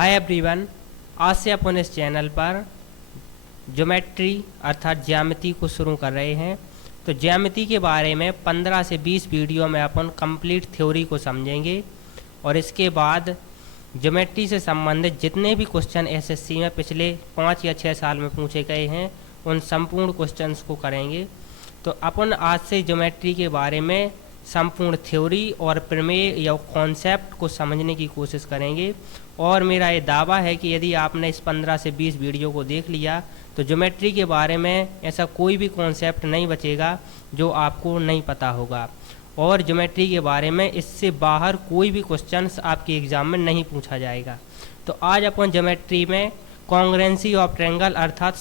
Hi everyone, आज से अपन इस चैनल पर ज्योमेट्री अर्थात ज्यामिति को शुरू कर रहे हैं। तो ज्यामिति के बारे में 15 से 20 वीडियो में अपन कंप्लीट थ्योरी को समझेंगे और इसके बाद ज्योमेट्री से संबंधित जितने भी क्वेश्चन एसएससी में पिछले 5 या 6 साल में पूछे गए हैं उन संपूर्ण क्वेश्चंस को करेंगे। तो अपन आज से ज्योमेट्री के बारे में संपूर्ण थ्योरी और प्रमेय या कॉन्सेप्ट को समझने की कोशिश करेंगे। और मेरा ये दावा है कि यदि आपने इस 15 से 20 वीडियो को देख लिया तो ज्योमेट्री के बारे में ऐसा कोई भी कॉन्सेप्ट नहीं बचेगा जो आपको नहीं पता होगा, और ज्योमेट्री के बारे में इससे बाहर कोई भी क्वेश्चंस आपके एग्जाम में नहीं पूछा जाएगा। तो आज अपन ज्योमेट्री में कॉन्ग्रुएंसी ऑफ ट्रायंगल अर्थात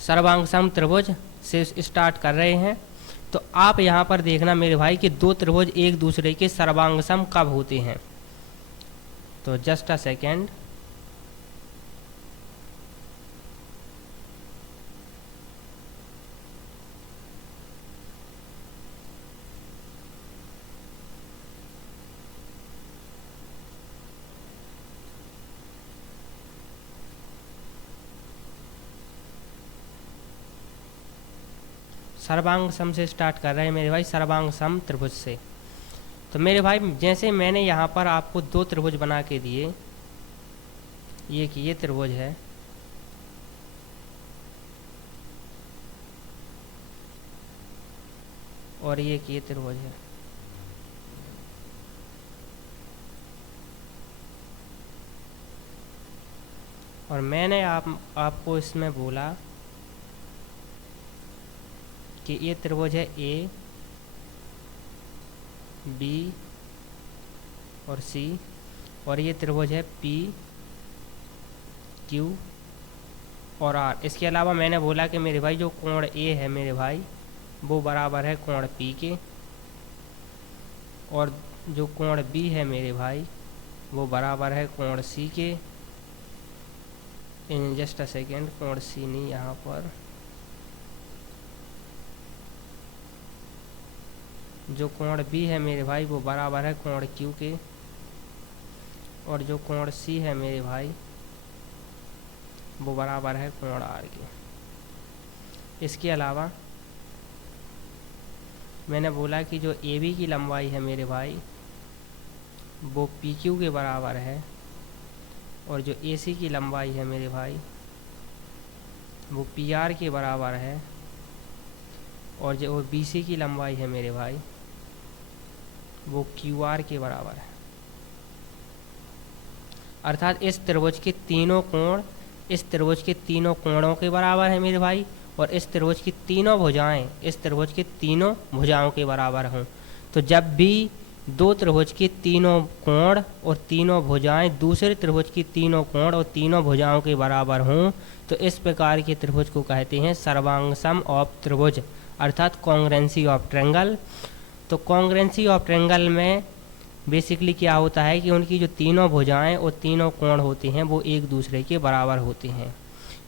सर्वांगसम त्रिभुज से स्टार्ट कर रहे हैं। तो आप यहाँ पर देखना मेरे भाई कि दो त्रिभुज एक दूसरे के सर्वांगसम कब होते हैं। तो जस्ट अ सेकेंड, सर्वांग सम से स्टार्ट कर रहे हैं मेरे भाई, सर्वांग सम त्रिभुज से। तो मेरे भाई जैसे मैंने यहाँ पर आपको दो त्रिभुज बना के दिए, ये त्रिभुज है और ये त्रिभुज है। और मैंने आपको इसमें बोला कि ये त्रिभुज है ए बी और सी, और ये त्रिभुज है पी क्यू और आर। इसके अलावा मैंने बोला कि मेरे भाई जो कोण ए है मेरे भाई वो बराबर है कोण पी के, और जो कोण बी है मेरे भाई वो बराबर है कोण सी के। इन जस्ट अ सेकेंड, कोण सी नहीं, यहाँ पर जो कोण बी है मेरे भाई वो बराबर है कोण क्यू के, और जो कोण सी है मेरे भाई वो बराबर है कोण आर के। इसके अलावा मैंने बोला कि जो ए बी की लंबाई है मेरे भाई वो पी क्यू के बराबर है, और जो ए सी की लंबाई है मेरे भाई वो पी आर के बराबर है, और जो बी सी की लंबाई है मेरे भाई वो क्यू आर के बराबर है। अर्थात इस त्रिभुज के तीनों कोण इस त्रिभुज के तीनों कोणों के बराबर है मेरे भाई, और इस त्रिभुज की तीनों भुजाएं इस त्रिभुज के तीनों भुजाओं के बराबर हों। तो जब भी दो त्रिभुज के तीनों कोण और तीनों भुजाएं दूसरे त्रिभुज की तीनों कोण और तीनों भुजाओं के बराबर हों तो इस प्रकार के त्रिभुज को कहते हैं सर्वांगसम ऑफ त्रिभुज अर्थात कॉन्ग्रुएंसी ऑफ ट्रायंगल। तो कॉन्ग्रुएंसी ऑफ ट्रायंगल में बेसिकली क्या होता है कि उनकी जो तीनों भुजाएं और तीनों कोण होते हैं वो एक दूसरे के बराबर होते हैं।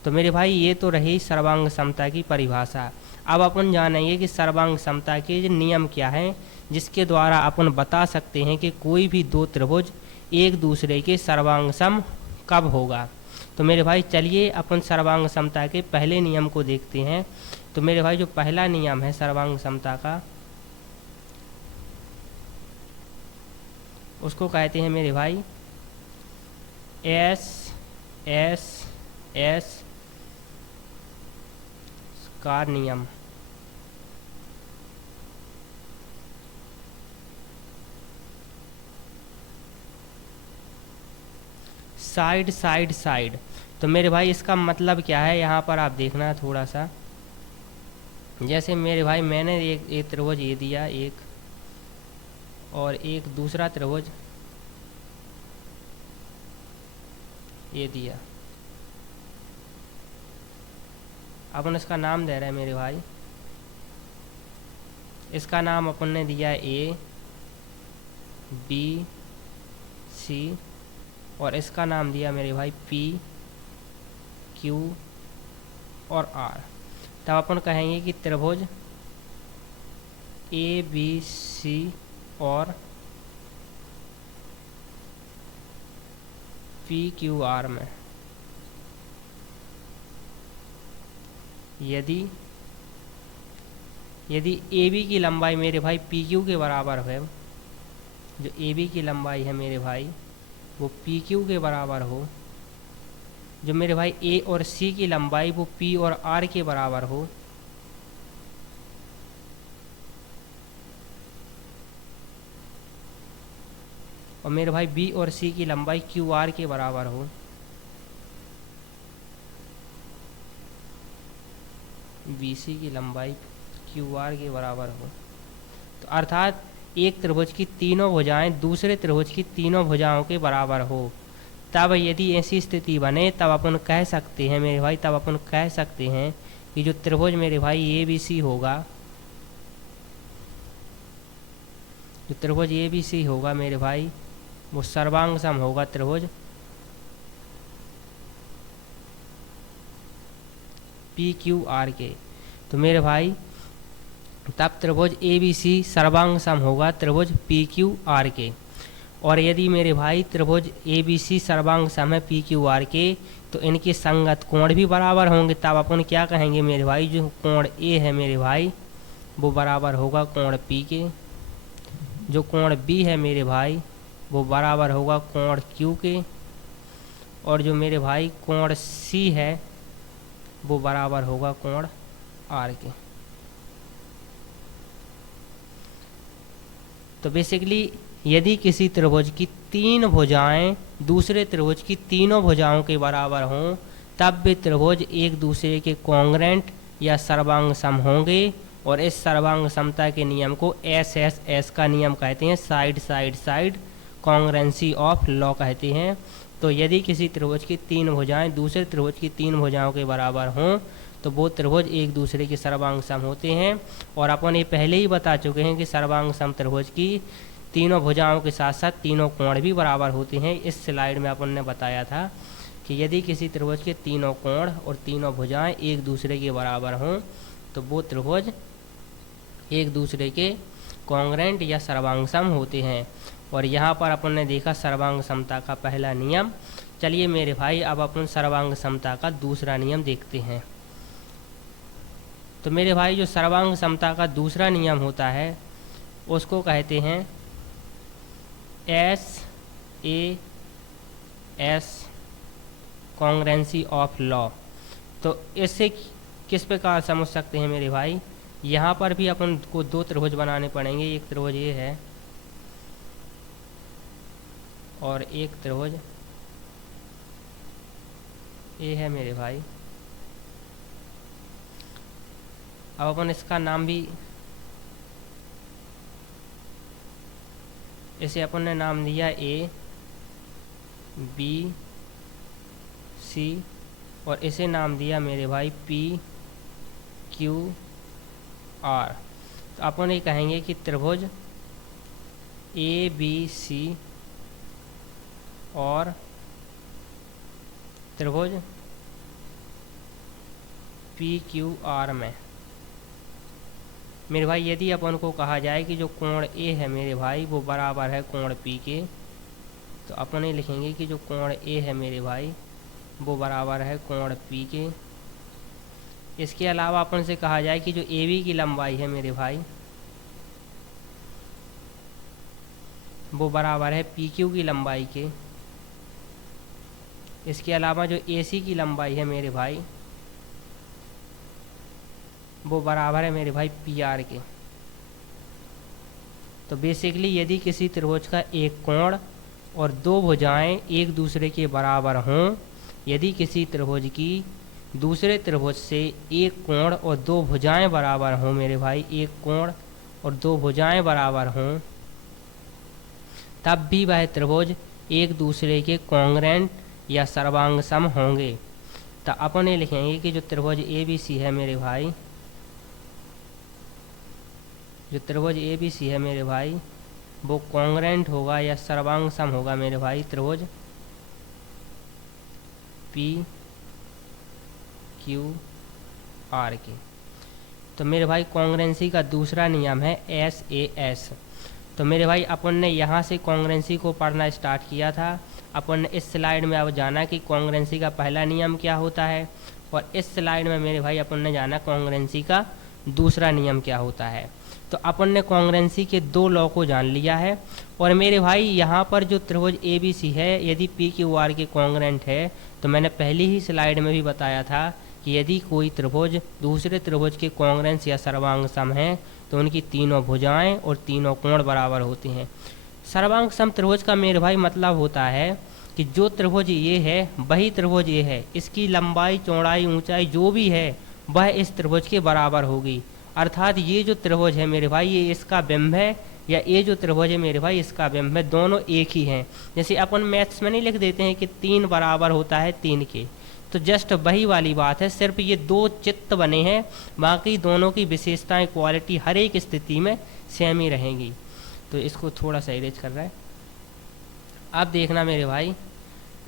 तो मेरे भाई ये तो रही सर्वांग समता की परिभाषा। अब अपन जानेंगे कि सर्वांग समता के नियम क्या हैं जिसके द्वारा अपन बता सकते हैं कि कोई भी दो त्रिभुज एक दूसरे के सर्वांग सम कब होगा। तो मेरे भाई चलिए अपन सर्वांग समता के पहले नियम को देखते हैं। तो मेरे भाई जो पहला नियम है सर्वांग समता का उसको कहते हैं मेरे भाई एस एस एस का नियम। Side side side. तो मेरे भाई इसका मतलब क्या है यहाँ पर आप देखना थोड़ा सा। जैसे मेरे भाई मैंने एक त्रिभुज ये दिया एक, और एक दूसरा त्रिभुज ये दिया। अपन इसका नाम दे रहे हैं मेरे भाई, इसका नाम अपन ने दिया ए बी सी, और इसका नाम दिया मेरे भाई पी क्यू और आर। तब अपन कहेंगे कि त्रिभुज ए बी सी और पी क्यू आर में यदि ए बी की लंबाई मेरे भाई पी क्यू के बराबर है, जो ए बी की लंबाई है मेरे भाई वो पी क्यू के बराबर हो, जो मेरे भाई ए और सी की लंबाई वो पी और आर के बराबर हो, और मेरे भाई बी और सी की लंबाई क्यू आर के बराबर हो, बी सी की लंबाई क्यू आर के बराबर हो, तो अर्थात एक त्रिभुज की तीनों भुजाएं दूसरे त्रिभुज की तीनों भुजाओं के बराबर हो, तब यदि ऐसी स्थिति बने तब अपन कह सकते हैं मेरे भाई, तब अपन कह सकते हैं कि जो त्रिभुज मेरे भाई ए बी सी होगा, जो त्रिभुज ए बी सी होगा मेरे भाई वो सर्वांग सम होगा त्रिभुज पी क्यू आर के। तो मेरे भाई तब त्रिभुज ए बी सी सर्वांग सम होगा त्रिभुज पी क्यू आर के। और यदि मेरे भाई त्रिभुज ए बी सी सर्वांग सम है पी क्यू आर के, तो इनके संगत कोण भी बराबर होंगे, तब अपन क्या कहेंगे मेरे भाई, जो कोण ए है मेरे भाई वो बराबर होगा कोण पी के, जो कोण बी है मेरे भाई वो बराबर होगा कोण क्यू के, और जो मेरे भाई कोण सी है वो बराबर होगा कोण आर के। तो बेसिकली यदि किसी त्रिभुज की तीन भुजाएं दूसरे त्रिभुज की तीनों भुजाओं के बराबर हों, तब वे त्रिभुज एक दूसरे के कॉन्ग्रेंट या सर्वांग सम होंगे, और इस सर्वांग समता के नियम को एस का नियम कहते हैं, side side side कॉन्ग्रेंसी of law कहते हैं। तो यदि किसी त्रिभुज की तीन भुजाएं दूसरे त्रिभुज की तीन भुजाओं के बराबर हों तो वो त्रिभुज एक दूसरे के सर्वांग सम होते हैं। और अपन ये पहले ही बता चुके हैं कि सर्वांग सम त्रिभुज की तीनों भुजाओं के साथ साथ तीनों कोण भी बराबर होते हैं। इस स्लाइड में अपन ने बताया था कि यदि किसी त्रिभुज के तीनों कोण और तीनों भुजाएं एक दूसरे के बराबर हों तो वो त्रिभुज एक दूसरे के कॉन्ग्रेंट या सर्वांग सम होते हैं। और यहाँ पर अपन ने देखा सर्वांग समता का पहला नियम। चलिए मेरे भाई अब अपन सर्वांग समता का दूसरा नियम देखते हैं। तो मेरे भाई जो सर्वांग समता का दूसरा नियम होता है उसको कहते हैं एस कॉन्ग्रेंसी ऑफ लॉ। तो इससे किस प्रकार समझ सकते हैं मेरे भाई, यहाँ पर भी अपन को दो त्रिभुज बनाने पड़ेंगे, एक त्रिभुज ये है और एक त्रिभुज ये है मेरे भाई। अब अपन इसका नाम भी, इसे अपन ने नाम दिया ए बी सी, और इसे नाम दिया मेरे भाई पी क्यू आर। तो अपन ये कहेंगे कि त्रिभुज ए बी सी और त्रिभुज पी क्यू आर में मेरे भाई यदि अपन को कहा जाए कि जो कोण ए है मेरे भाई वो बराबर है कोण पी के, तो अपन ये लिखेंगे कि जो कोण ए है मेरे भाई वो बराबर है कोण पी के। इसके अलावा अपन से कहा जाए कि जो ए बी की लंबाई है मेरे भाई वो बराबर है पी क्यू की लंबाई के। इसके अलावा जो ए सी की लंबाई है मेरे भाई वो बराबर है मेरे भाई पी आर के। तो बेसिकली यदि किसी त्रिभुज का एक कोण और दो भुजाएं एक दूसरे के बराबर हों, यदि किसी त्रिभुज की दूसरे त्रिभुज से एक कोण और दो भुजाएं बराबर हों मेरे भाई, एक कोण और दो भुजाएं बराबर हों, तब भी वह त्रिभुज एक दूसरे के कॉन्ग्रेंट या सर्वांग सम होंगे। तो अपन ये लिखेंगे कि जो त्रिभुज ए बी सी है मेरे भाई, जो त्रिभुज ए बी सी है मेरे भाई वो कॉन्ग्रेंट होगा या सर्वांग सम होगा मेरे भाई त्रिभुज पी क्यू आर के। तो मेरे भाई कॉन्ग्रेंसी का दूसरा नियम है एस ए एस। तो मेरे भाई अपन ने यहाँ से कॉन्ग्रेंसी को पढ़ना स्टार्ट किया था। अपन ने इस स्लाइड में अब जाना कि कॉन्ग्रुएंसी का पहला नियम क्या होता है, और इस स्लाइड में मेरे भाई अपन ने जाना कॉन्ग्रुएंसी का दूसरा नियम क्या होता है। तो अपन ने कॉन्ग्रुएंसी के दो लॉ को जान लिया है। और मेरे भाई यहाँ पर जो त्रिभुज ए बी सी है, यदि पी क्यू आर के कॉन्ग्रुएंट है, तो मैंने पहली ही स्लाइड में भी बताया था कि यदि कोई त्रिभुज दूसरे त्रिभुज के कॉन्ग्रुएंस या सर्वांग सम है तो उनकी तीनों भुजाएं और तीनों कोण बराबर होते हैं। सर्वांग सम त्रिभुज का मेरे भाई मतलब होता है कि जो त्रिभुज ये है वही त्रिभुज ये है, इसकी लंबाई चौड़ाई ऊंचाई जो भी है वह इस त्रिभुज के बराबर होगी। अर्थात ये जो त्रिभुज है मेरे भाई ये इसका बिंब है, या ये जो त्रिभुज है मेरे भाई इसका बिंब है, दोनों एक ही हैं। जैसे अपन मैथ्स में नहीं लिख देते हैं कि 3 बराबर होता है 3 के, तो जस्ट वही वाली बात है, सिर्फ ये दो चित्त बने हैं, बाकी दोनों की विशेषताएं क्वालिटी हर एक स्थिति में सेम ही रहेंगी। तो इसको थोड़ा सा इरेज कर रहा है। अब देखना मेरे भाई,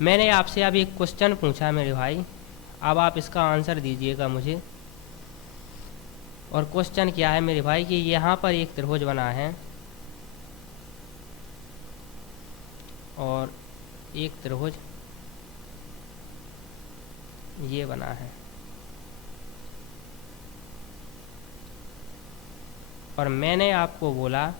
मैंने आपसे अब एक क्वेश्चन पूछा है मेरे भाई, अब आप इसका आंसर दीजिएगा मुझे। और क्वेश्चन क्या है मेरे भाई कि यहाँ पर एक त्रिभुज बना है और एक त्रिभुज ये बना है, और मैंने आपको बोला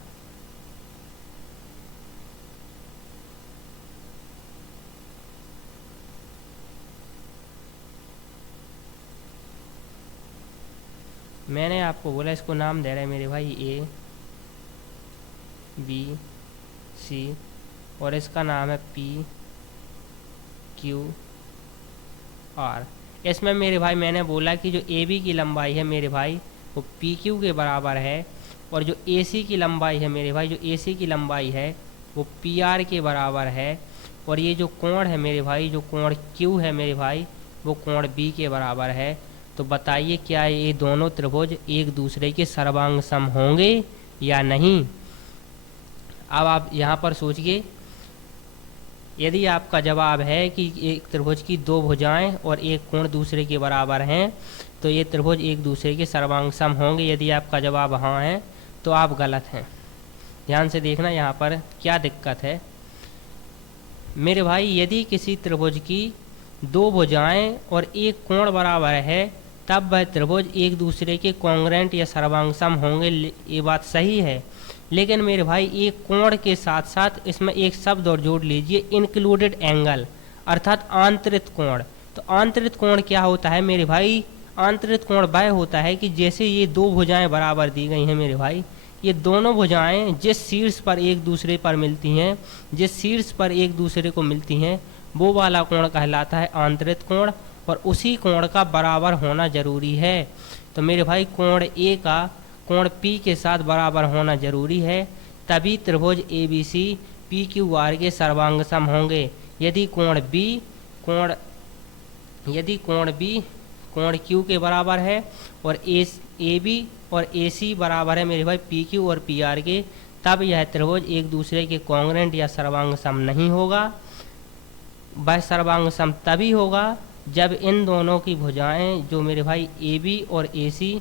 इसको नाम दे रहे हैं मेरे भाई ए बी सी, और इसका नाम है पी क्यू आर। इसमें मेरे भाई मैंने बोला कि जो ए बी की लंबाई है मेरे भाई वो पी क्यू के बराबर है, और जो ए सी की लंबाई है मेरे भाई, जो ए सी की लंबाई है वो पी आर के बराबर है, और ये जो कोण है मेरे भाई, जो कोण क्यू है मेरे भाई वो कोण बी के बराबर है। तो बताइए क्या ये दोनों त्रिभुज एक दूसरे के सर्वांग सम होंगे या नहीं। अब आप यहाँ पर सोचिए, यदि आपका जवाब है कि एक त्रिभुज की दो भुजाएं और एक कोण दूसरे के बराबर हैं तो ये त्रिभुज एक दूसरे के सर्वांग सम होंगे। यदि आपका जवाब हाँ है तो आप गलत हैं। ध्यान से देखना यहाँ पर क्या दिक्कत है मेरे भाई। यदि किसी त्रिभुज की दो भुजाएं और एक कोण बराबर है तब वह त्रिभुज एक दूसरे के कॉन्ग्रुएंट या सर्वांग सम होंगे, ये बात सही है। लेकिन मेरे भाई एक कोण के साथ साथ इसमें एक शब्द और जोड़ लीजिए, इंक्लूडेड एंगल, अर्थात आंतरिक कोण। तो आंतरिक कोण क्या होता है मेरे भाई? आंतरिक कोण वह होता है कि जैसे ये दो भुजाएं बराबर दी गई हैं मेरे भाई, ये दोनों भुजाएं जिस शीर्ष पर एक दूसरे पर मिलती हैं, जिस शीर्ष पर एक दूसरे को मिलती हैं, वो वाला कोण कहलाता है आंतरिक कोण, और उसी कोण का बराबर होना जरूरी है। तो मेरे भाई कोण ए का कोण पी के साथ बराबर होना जरूरी है, तभी त्रिभुज A B C P Q R के सर्वांग सम होंगे। यदि कोण बी कोण क्यू के बराबर है और ए बी और ए सी बराबर है मेरे भाई पी क्यू और पी आर के, तब यह त्रिभुज एक दूसरे के कॉन्ग्रुएंट या सर्वांग सम नहीं होगा। वह सर्वांग सम तभी होगा जब इन दोनों की भुजाएं जो मेरे भाई ए बी और ए सी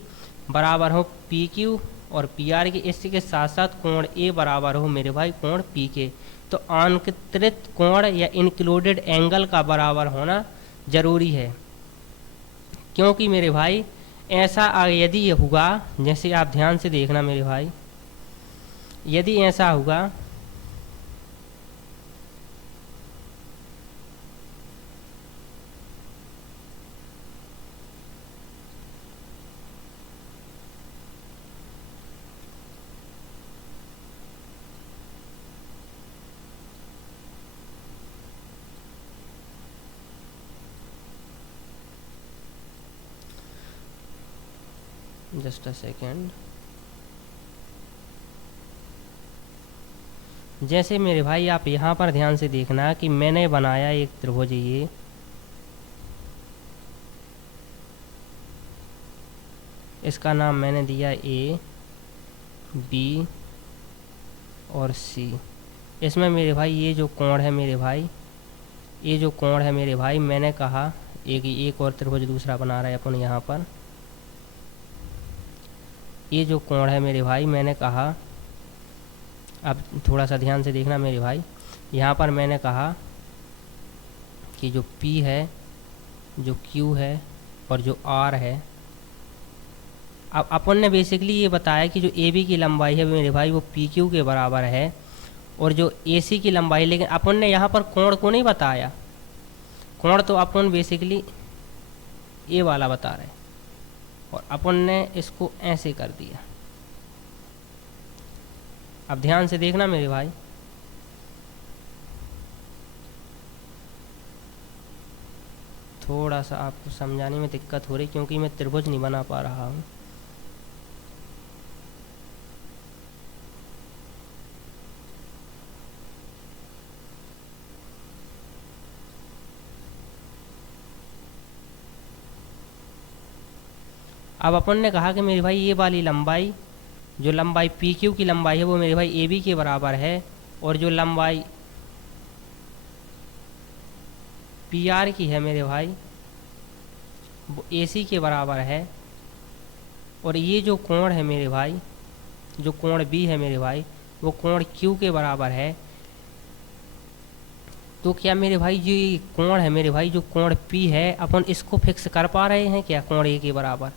बराबर हो पी क्यू और पी आर के, इसके साथ साथ कोण ए बराबर हो मेरे भाई कोण पी के। तो आंतरिक कोण या इंक्लूडेड एंगल का बराबर होना जरूरी है, क्योंकि मेरे भाई ऐसा यदि होगा, जैसे आप ध्यान से देखना मेरे भाई, यदि ऐसा होगा जस्ट अ सेकेंड, जैसे मेरे भाई आप यहाँ पर ध्यान से देखना कि मैंने बनाया एक त्रिभुज, ये इसका नाम मैंने दिया ए बी और सी। इसमें मेरे भाई ये जो कोण है मेरे भाई, ये जो कोण है मेरे भाई, मैंने कहा एक और त्रिभुज दूसरा बना रहे अपन यहाँ पर। ये जो कोण है मेरे भाई, मैंने कहा, अब थोड़ा सा ध्यान से देखना मेरे भाई, यहाँ पर मैंने कहा कि जो P है, जो Q है और जो R है, अब अपन ने बेसिकली ये बताया कि जो AB की लंबाई है मेरे भाई वो PQ के बराबर है, और जो AC की लंबाई, लेकिन अपन ने यहाँ पर कोण को नहीं बताया। कोण तो अपन बेसिकली ये वाला बता रहे, और अपन ने इसको ऐसे कर दिया। अब ध्यान से देखना मेरे भाई, थोड़ा सा आपको समझाने में दिक्कत हो रही क्योंकि मैं त्रिभुज नहीं बना पा रहा हूँ। अब अपन ने कहा कि मेरे भाई ये वाली लंबाई, जो लंबाई PQ की लंबाई है वो मेरे भाई AB के बराबर है, और जो लंबाई PR की है मेरे भाई वो AC के बराबर है, और ये जो कोण है मेरे भाई, जो कोण B है मेरे भाई वो कोण Q के बराबर है। तो क्या मेरे भाई जो ये कोण है मेरे भाई, जो कोण P है, अपन इसको फिक्स कर पा रहे हैं क्या कोण A के बराबर?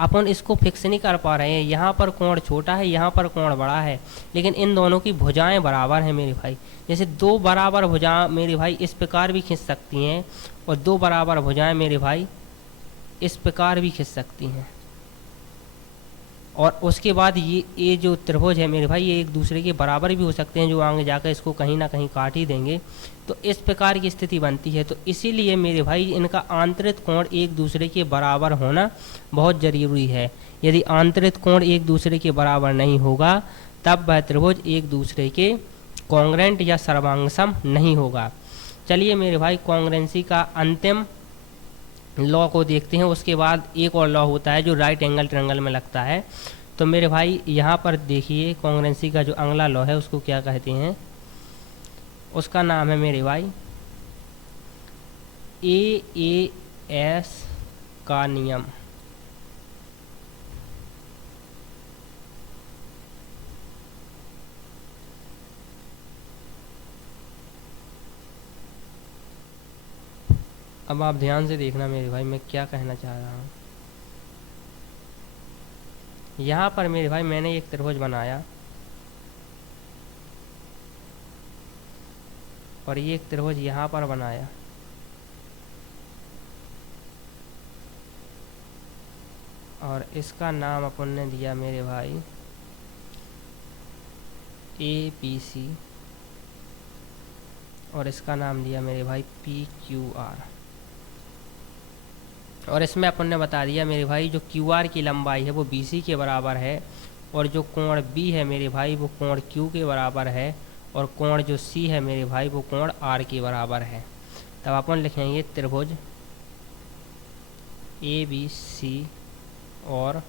अपन इसको फिक्स नहीं कर पा रहे हैं। यहाँ पर कोण छोटा है, यहाँ पर कोण बड़ा है, लेकिन इन दोनों की भुजाएं बराबर हैं मेरे भाई। जैसे दो बराबर भुजाएं मेरे भाई इस प्रकार भी खींच सकती हैं, और दो बराबर भुजाएं मेरे भाई इस प्रकार भी खींच सकती हैं। और उसके बाद ये जो त्रिभुज है मेरे भाई ये एक दूसरे के बराबर भी हो सकते हैं, जो आगे जाकर इसको कहीं ना कहीं काट ही देंगे। तो इस प्रकार की स्थिति बनती है। तो इसीलिए मेरे भाई इनका आंतरिक कोण एक दूसरे के बराबर होना बहुत ज़रूरी है। यदि आंतरिक कोण एक दूसरे के बराबर नहीं होगा तब वह त्रिभुज एक दूसरे के कॉन्ग्रेंट या सर्वांगसम नहीं होगा। चलिए मेरे भाई कॉन्ग्रेंसी का अंतिम लॉ को देखते हैं। उसके बाद एक और लॉ होता है जो राइट एंगल ट्रायंगल में लगता है। तो मेरे भाई यहाँ पर देखिए कॉन्ग्रेंसी का जो अगला लॉ है उसको क्या कहते हैं, उसका नाम है मेरे भाई AAS का नियम। अब आप ध्यान से देखना मेरे भाई मैं क्या कहना चाह रहा हूँ। यहाँ पर मेरे भाई मैंने एक त्रिभुज बनाया, और ये एक त्रिभुज यहाँ पर बनाया, और इसका नाम अपन ने दिया मेरे भाई ABC, और इसका नाम दिया मेरे भाई PQR। और इसमें अपन ने बता दिया मेरे भाई जो QR की लंबाई है वो BC के बराबर है, और जो कोण B है मेरे भाई वो कोण Q के बराबर है, और कोण जो C है मेरे भाई वो कोण R के बराबर है। तब अपन लिखेंगे त्रिभुज ABC और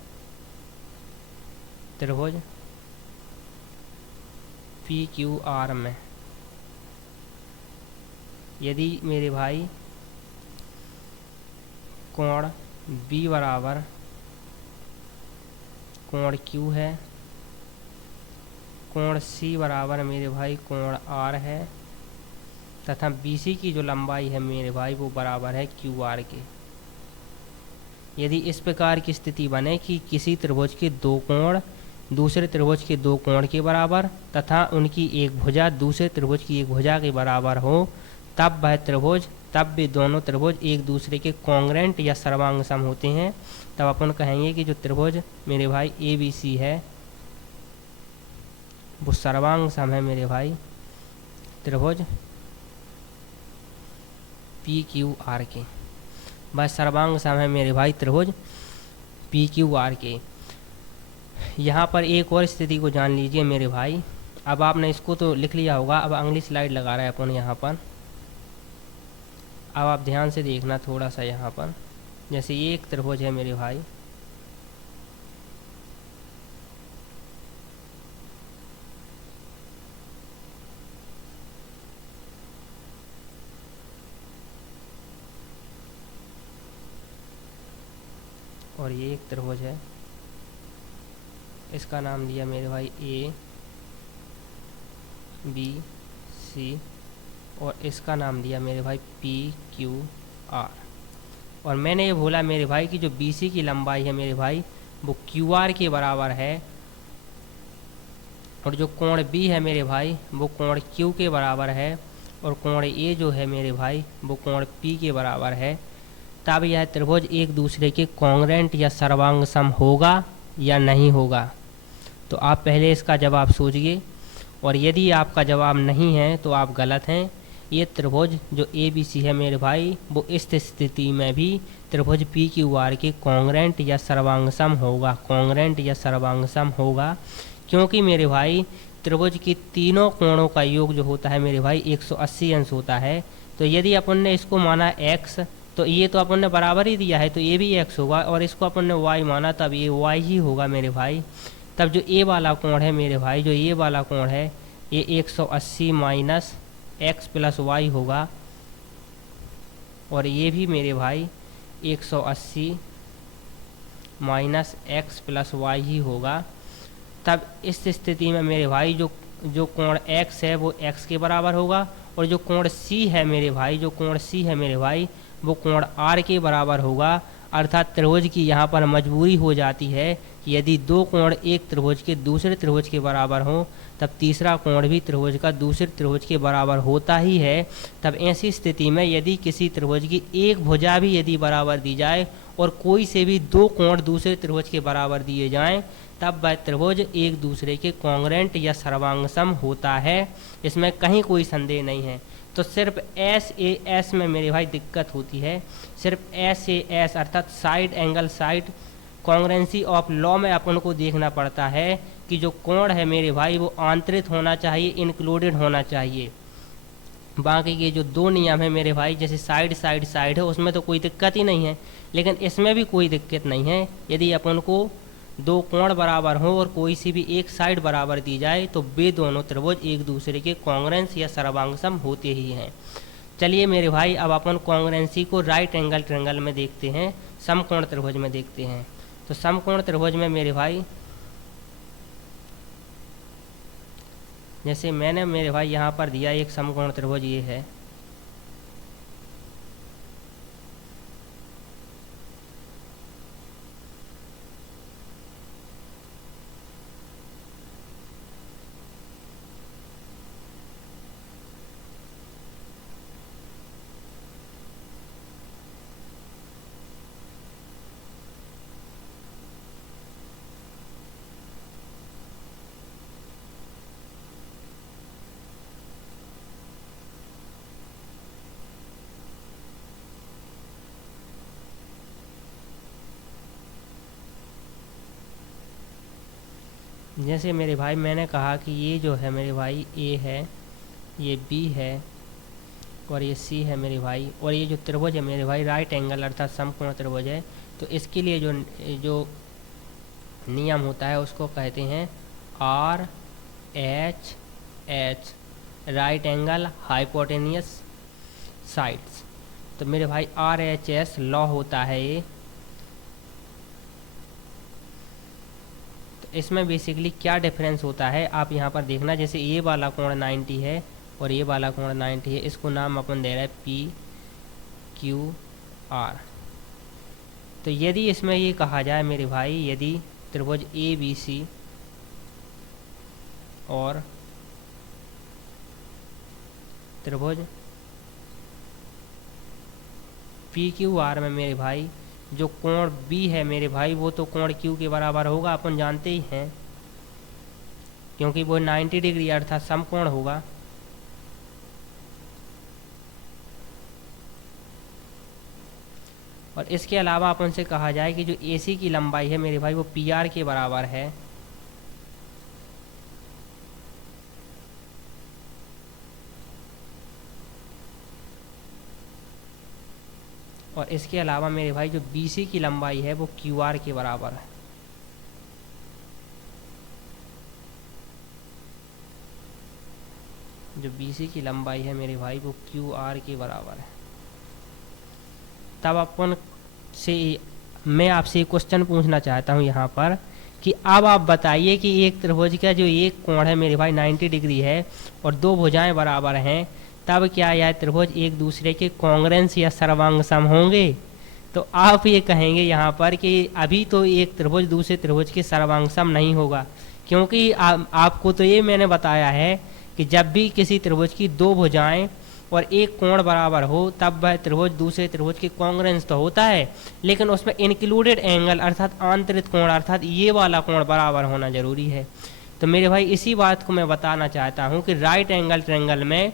त्रिभुज PQR में यदि मेरे भाई कोण B बराबर कोण Q है, कोण C बराबर मेरे भाई कोण R है, तथा BC की जो लंबाई है मेरे भाई वो बराबर है QR के। यदि इस प्रकार की स्थिति बने कि किसी त्रिभुज के दो कोण दूसरे त्रिभुज के दो कोण के बराबर तथा उनकी एक भुजा दूसरे त्रिभुज की एक भुजा के बराबर हो, तब वह त्रिभुज, तब भी दोनों त्रिभुज एक दूसरे के कॉन्ग्रेंट या सर्वांगसम होते हैं। तब अपन कहेंगे कि जो त्रिभुज मेरे भाई ABC है वो सर्वांगसम है मेरे भाई त्रिभुज PQR के। वह सर्वांगसम है मेरे भाई त्रिभुज PQR के। यहाँ पर एक और स्थिति को जान लीजिए मेरे भाई। अब आपने इसको तो लिख लिया होगा, अब अगली स्लाइड लगा रहे हैं अपन यहाँ पर। अब आप ध्यान से देखना थोड़ा सा यहाँ पर, जैसे ये एक त्रिभुज है मेरे भाई, और ये एक त्रिभुज है, इसका नाम दिया मेरे भाई ABC, और इसका नाम दिया मेरे भाई पी क्यू आर। और मैंने ये बोला मेरे भाई कि जो बी सी की लंबाई है मेरे भाई वो क्यू आर के बराबर है, और जो कोण बी है मेरे भाई वो कोण क्यू के बराबर है, और कोण ए जो है मेरे भाई वो कोण पी के बराबर है। तब यह त्रिभुज एक दूसरे के कॉन्ग्रेंट या सर्वांग सम होगा या नहीं होगा। तो आप पहले इसका जवाब सोचिए, और यदि आपका जवाब नहीं है तो आप गलत हैं। ये त्रिभुज जो ए बी सी है मेरे भाई वो इस स्थिति में भी त्रिभुज पी क्यू आर के कॉन्ग्रेंट या सर्वांग सम होगा, कॉन्ग्रेंट या सर्वांग सम होगा, क्योंकि मेरे भाई त्रिभुज की तीनों कोणों का योग जो होता है मेरे भाई 180 अंश होता है। तो यदि अपन ने इसको माना x, तो ये तो अपन ने बराबर ही दिया है तो ये भी x होगा, और इसको अपन ने y माना तब ये y ही होगा मेरे भाई। तब जो ए वाला कोण है मेरे भाई, जो ये वाला कोण है ये 180 माइनस एक्स प्लस वाई होगा, और ये भी मेरे भाई 180 minus x plus why he होगा। तब इस स्थिति में मेरे भाई जो जो कोण x है वो x के बराबर होगा, और जो कोण c है मेरे भाई, जो कोण c है मेरे भाई वो कोण r के बराबर होगा। अर्थात त्रिभुज की यहाँ पर मजबूरी हो जाती है कि यदि दो कोण एक त्रिभुज के दूसरे त्रिभुज के बराबर हों तब तीसरा कोण भी त्रिभुज का दूसरे त्रिभुज के बराबर होता ही है। तब ऐसी स्थिति में यदि किसी त्रिभुज की एक भुजा भी यदि बराबर दी जाए और कोई से भी दो कोण दूसरे त्रिभुज के बराबर दिए जाएं, तब वह त्रिभुज एक दूसरे के कॉन्ग्रेंट या सर्वांगसम होता है। इसमें कहीं कोई संदेह नहीं है। तो सिर्फ एस ए एस में मेरे भाई दिक्कत होती है। सिर्फ एस ए एस अर्थात side angle side कॉन्ग्रेंसी of law में अपन को देखना पड़ता है कि जो कोण है मेरे भाई वो आंतरिक होना चाहिए, इंक्लूडेड होना चाहिए। बाकी के जो दो नियम है मेरे भाई, जैसे साइड साइड साइड है, उसमें तो कोई दिक्कत ही नहीं है, लेकिन इसमें भी कोई दिक्कत नहीं है। यदि अपन को दो कोण बराबर हो और कोई सी भी एक साइड बराबर दी जाए तो वे दोनों त्रिभुज एक दूसरे के कॉन्ग्रेंस या सर्वांगसम होते ही हैं। चलिए मेरे भाई अब अपन कॉन्ग्रेंसी को राइट एंगल ट्रायंगल में देखते हैं, समकोण त्रिभुज में देखते हैं। तो समकोण त्रिभुज में मेरे भाई जैसे मैंने मेरे भाई यहाँ पर दिया एक समकोण त्रिभुज ये है, जैसे मेरे भाई मैंने कहा कि ये जो है मेरे भाई ए है, ये बी है और ये सी है मेरे भाई, और ये जो त्रिभुज है मेरे भाई राइट एंगल अर्थात समकोण त्रिभुज है। तो इसके लिए जो जो नियम होता है उसको कहते हैं R H H, right angle hypotenuse sides. तो मेरे भाई आर एच एस लॉ होता है ये। तो इसमें बेसिकली क्या डिफरेंस होता है आप यहाँ पर देखना, जैसे ये वाला कोण 90 है और ये वाला कोण 90 है, इसको नाम अपन दे रहे हैं पी क्यू आर। तो यदि इसमें ये कहा जाए मेरे भाई, यदि त्रिभुज ए बी सी और त्रिभुज पी क्यू आर में मेरे भाई जो कोण बी है मेरे भाई वो तो कोण क्यू के बराबर होगा, अपन जानते ही हैं, क्योंकि वो 90 डिग्री अर्थात समकोण होगा। और इसके अलावा अपन से कहा जाए कि जो AC की लंबाई है मेरे भाई वो PR के बराबर है। और इसके अलावा मेरे भाई जो BC की लंबाई है वो QR के बराबर है। जो BC की लंबाई है मेरे भाई वो QR के बराबर है। तब अपन से मैं आपसे एक क्वेश्चन पूछना चाहता हूँ यहाँ पर कि अब आप बताइए कि एक त्रिभुज का जो एक कोण है मेरे भाई 90 डिग्री है और दो भुजाएं बराबर हैं, तब क्या यह त्रिभुज एक दूसरे के कॉन्ग्रेंस या सर्वांग सम होंगे। तो आप ये कहेंगे यहाँ पर कि अभी तो एक त्रिभुज दूसरे त्रिभुज के सर्वांग सम नहीं होगा, क्योंकि आपको तो ये मैंने बताया है कि जब भी किसी त्रिभुज की दो भुजाएं और एक कोण बराबर हो तब वह त्रिभुज दूसरे त्रिभुज के कॉन्ग्रेंस तो होता है, लेकिन उसमें इंक्लूडेड एंगल अर्थात आंतरिक कोण अर्थात ये वाला कोण बराबर होना जरूरी है। तो मेरे भाई इसी बात को मैं बताना चाहता हूँ कि राइट एंगल ट्रायंगल में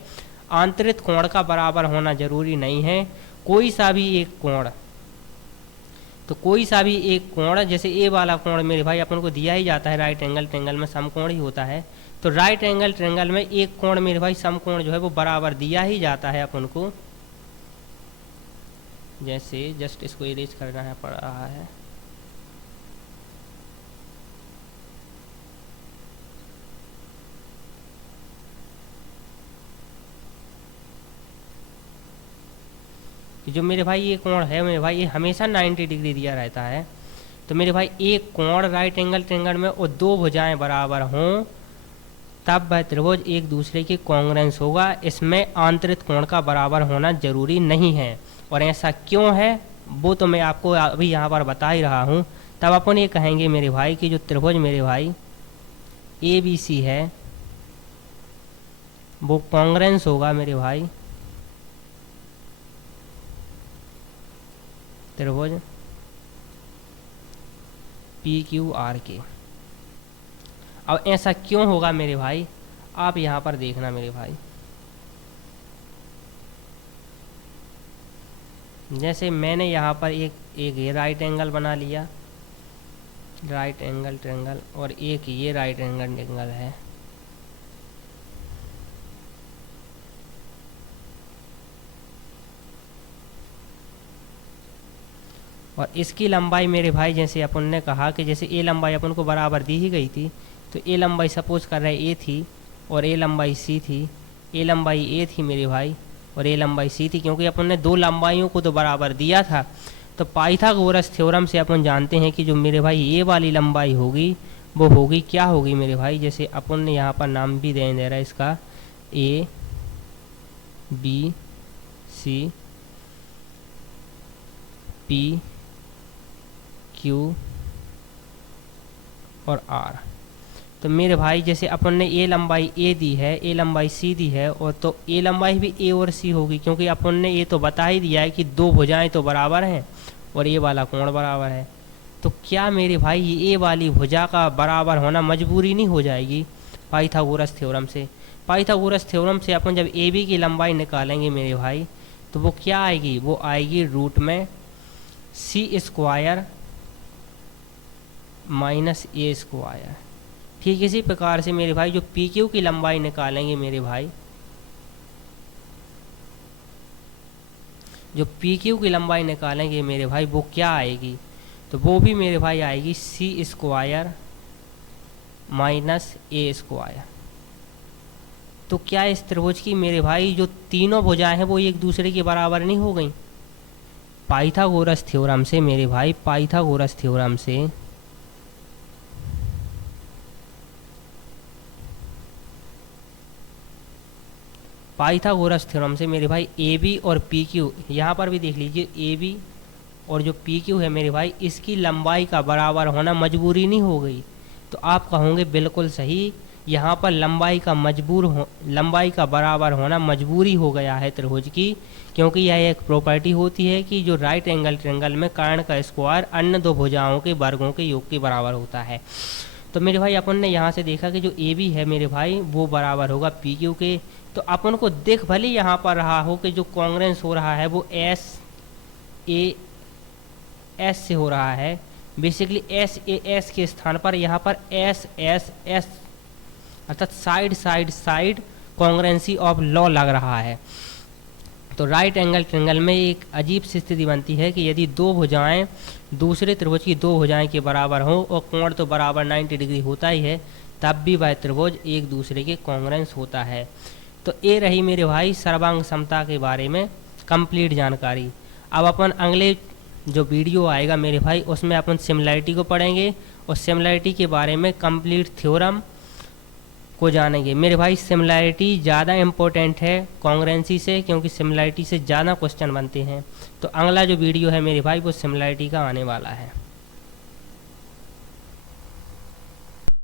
आंतरिक कोण का बराबर होना जरूरी नहीं है। कोई सा भी एक कोण, तो कोई सा भी एक कोण, जैसे ए वाला कोण मेरे भाई अपन को दिया ही जाता है, राइट एंगल ट्रायंगल में समकोण ही होता है। तो राइट एंगल ट्रायंगल में एक कोण मेरे भाई समकोण जो है वो बराबर दिया ही जाता है अपन को। जैसे जस्ट इसको इरेज करना है पड़ रहा है। कि जो मेरे भाई ये कोण है मेरे भाई ये हमेशा 90 डिग्री दिया रहता है। तो मेरे भाई एक कोण राइट एंगल ट्रायंगल में और दो भुजाएं बराबर हों तब वह त्रिभुज एक दूसरे के कॉन्ग्रेंस होगा। इसमें आंतरिक कोण का बराबर होना जरूरी नहीं है। और ऐसा क्यों है वो तो मैं आपको अभी यहाँ पर बता ही रहा हूँ। तब अपन ये कहेंगे मेरे भाई कि जो त्रिभुज मेरे भाई ABC है वो कॉन्ग्रेंस होगा मेरे भाई त्रिभुज PQR के। अब ऐसा क्यों होगा मेरे भाई, आप यहाँ पर देखना मेरे भाई। जैसे मैंने यहाँ पर एक ये राइट एंगल बना लिया, राइट एंगल ट्रायंगल, और एक ये राइट एंगल ट्रायंगल है। और इसकी लंबाई मेरे भाई जैसे अपन ने कहा कि जैसे ए लंबाई अपन को बराबर दी ही गई थी, तो ए लंबाई सपोज कर रहे ए थी और ए लंबाई सी थी। ए लंबाई ए थी मेरे भाई और ए लंबाई सी थी, क्योंकि अपन ने दो लंबाइयों को तो बराबर दिया था। तो पाइथागोरस थ्योरम से अपन जानते हैं कि जो मेरे भाई ये वाली लंबाई होगी वो होगी क्या होगी मेरे भाई, जैसे अपन ने यहाँ पर नाम भी दे रहा है इसका A B C P Q और R। तो मेरे भाई जैसे अपन ने ए लंबाई ए दी है, ए लंबाई सी दी है, और तो ए लंबाई भी ए और सी होगी, क्योंकि अपन ने ये तो बता ही दिया है कि दो भुजाएं तो बराबर हैं और ये वाला कोण बराबर है। तो क्या मेरे भाई ये ए वाली भुजा का बराबर होना मजबूरी नहीं हो जाएगी पाइथागोरस थ्योरम से। पाइथागोरस थ्योरम से अपन जब ए बी की लंबाई निकालेंगे मेरे भाई तो वो क्या आएगी, वो आएगी रूट में C² माइनस A²। ठीक इसी प्रकार से मेरे भाई जो PQ की लंबाई निकालेंगे मेरे भाई, जो PQ की लंबाई निकालेंगे मेरे भाई वो क्या आएगी, तो वो भी मेरे भाई आएगी C² माइनस A²। तो क्या इस त्रिभुज की मेरे भाई जो तीनों भुजाएं हैं वो एक दूसरे के बराबर नहीं हो गई पाइथागोरस थ्योरम से मेरे भाई। पाइथागोरस थ्योरम से पाइथागोरस थ्योरम से मेरे भाई AB और PQ, यहाँ पर भी देख लीजिए AB और जो PQ है मेरे भाई इसकी लंबाई का बराबर होना मजबूरी नहीं हो गई। तो आप कहोगे बिल्कुल सही, यहाँ पर लंबाई का बराबर होना मजबूरी हो गया है त्रिभुज की, क्योंकि यह एक प्रॉपर्टी होती है कि जो राइट एंगल ट्रायंगल में कर्ण का स्क्वायर अन्य दो भुजाओं के वर्गों के योग के बराबर होता है। तो मेरे भाई अपन ने यहाँ से देखा कि जो AB है मेरे भाई वो बराबर होगा PQ के। तो अपन को देख भले यहाँ पर रहा हो कि जो कॉन्ग्रेंस हो रहा है वो S से हो रहा है, बेसिकली SAS के स्थान पर यहाँ पर SSS अर्थात साइड कॉन्ग्रेंसी ऑफ लॉ लग रहा है। तो राइट एंगल ट्रायंगल में एक अजीब सी स्थिति बनती है कि यदि दो भुजाएं दूसरे त्रिभुज की दो भुजाएं के बराबर हो और कोण तो बराबर 90 डिग्री होता ही है, तब भी वह त्रिभुज एक दूसरे के कॉन्ग्रेंस होता है। तो ये रही मेरे भाई सर्वांग समता के बारे में कंप्लीट जानकारी। अब अपन अगले जो वीडियो आएगा मेरे भाई उसमें अपन सिमिलैरिटी को पढ़ेंगे और सिमिलैरिटी के बारे में कंप्लीट थ्योरम को जानेंगे। मेरे भाई सिमिलैरिटी ज़्यादा इम्पोर्टेंट है कॉन्ग्रुएंसी से, क्योंकि सिमिलैरिटी से ज़्यादा क्वेश्चन बनते हैं। तो अगला जो वीडियो है मेरे भाई वो सिमिलैरिटी का आने वाला है।